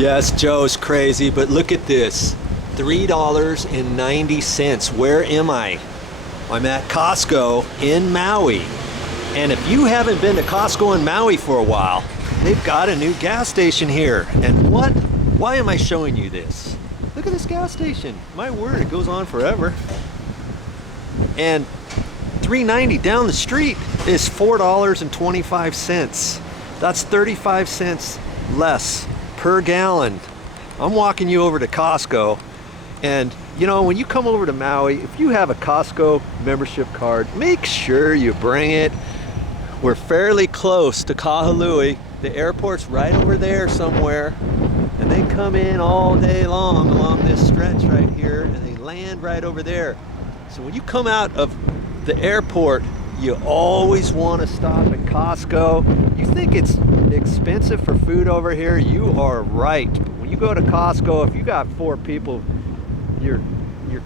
Yes, Joe's crazy, but look at this. $3.90. Where am I? I'm at Costco in Maui. And if you haven't been to Costco in Maui for a while, they've got a new gas station here. And why am I showing you this? Look at this gas station. My word, it goes on forever. And $3.90 down the street is $4.25. That's 35 cents less per gallon. I'm walking you over to Costco, and you know, when you come over to Maui, if you have a Costco membership card, make sure you bring it. We're fairly close to Kahului. The airport's right over there somewhere, and they come in all day long along this stretch right here, and they land right over there. So when you come out of the airport, you always want to stop at Costco. You think it's expensive for food over here? You are right. But when you go to Costco, if you got 4 people you're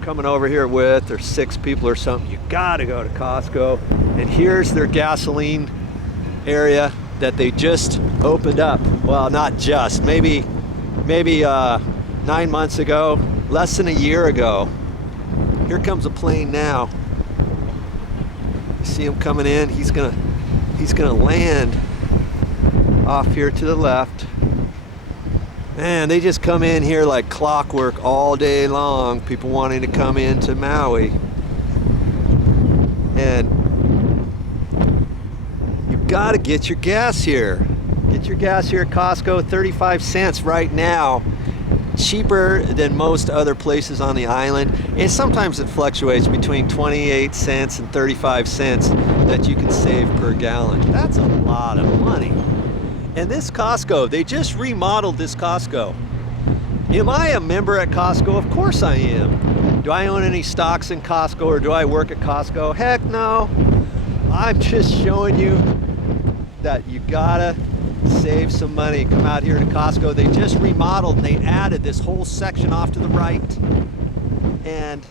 coming over here with, or 6 people or something, you gotta go to Costco. And here's their gasoline area that they just opened up. Well, not just, maybe 9 months ago, less than a year ago. Here comes a plane now. You see him coming in. He's gonna land off here to the left. Man, they just come in here like clockwork all day long, people wanting to come into Maui. And you've got to get your gas here. Get your gas here at Costco, 35 cents right now. Cheaper than most other places on the island. And sometimes it fluctuates between 28 cents and 35 cents that you can save per gallon. That's a lot of money. And this Costco, they just remodeled this Costco. Am I a member at Costco? Of course I am. Do I own any stocks in Costco, or do I work at Costco? Heck no. I'm just showing you that you gotta save some money. Come out here to Costco. They just remodeled and they added this whole section off to the right. And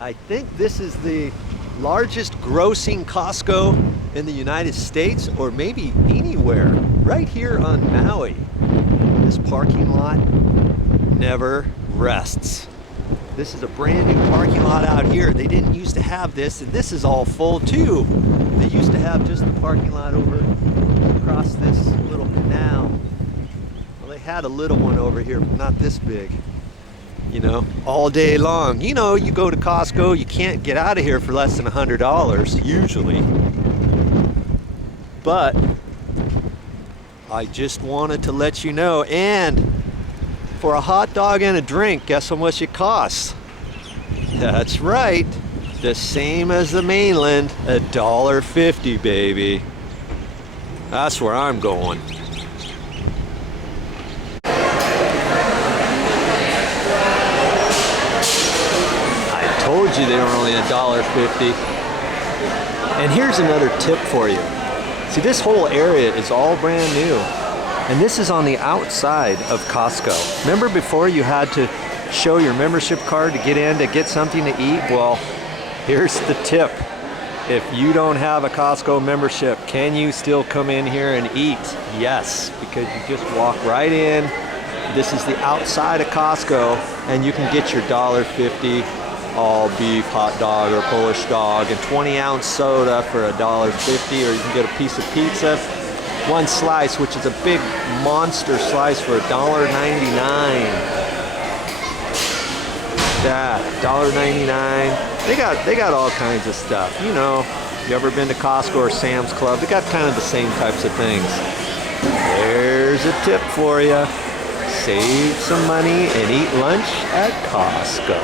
I think this is the largest grossing Costco in the United States, or maybe anywhere, right here on Maui. This parking lot never rests. This is a brand new parking lot out here. They didn't used to have this, and this is all full too. They used to have just the parking lot over across this little canal. Well, they had a little one over here, but not this big. You know, all day long. You know, you go to Costco, you can't get out of here for less than $100 usually. But I just wanted to let you know. And for a hot dog and a drink, guess how much it costs? That's right, the same as the mainland, $1.50, baby. That's where I'm going. Told you they were only $1.50. And here's another tip for you. See, this whole area is all brand new, and this is on the outside of Costco. Remember before you had to show your membership card to get in to get something to eat? Well, here's the tip. If you don't have a Costco membership, can you still come in here and eat? Yes, because you just walk right in. This is the outside of Costco, and you can get your $1.50 all beef hot dog or Polish dog, and 20-ounce soda for $1.50, or you can get a piece of pizza, 1 slice, which is a big monster slice, for $1.99. That $1.99. They got all kinds of stuff. You know, you ever been to Costco or Sam's Club? They got kind of the same types of things. There's a tip for you. Save some money and eat lunch at Costco.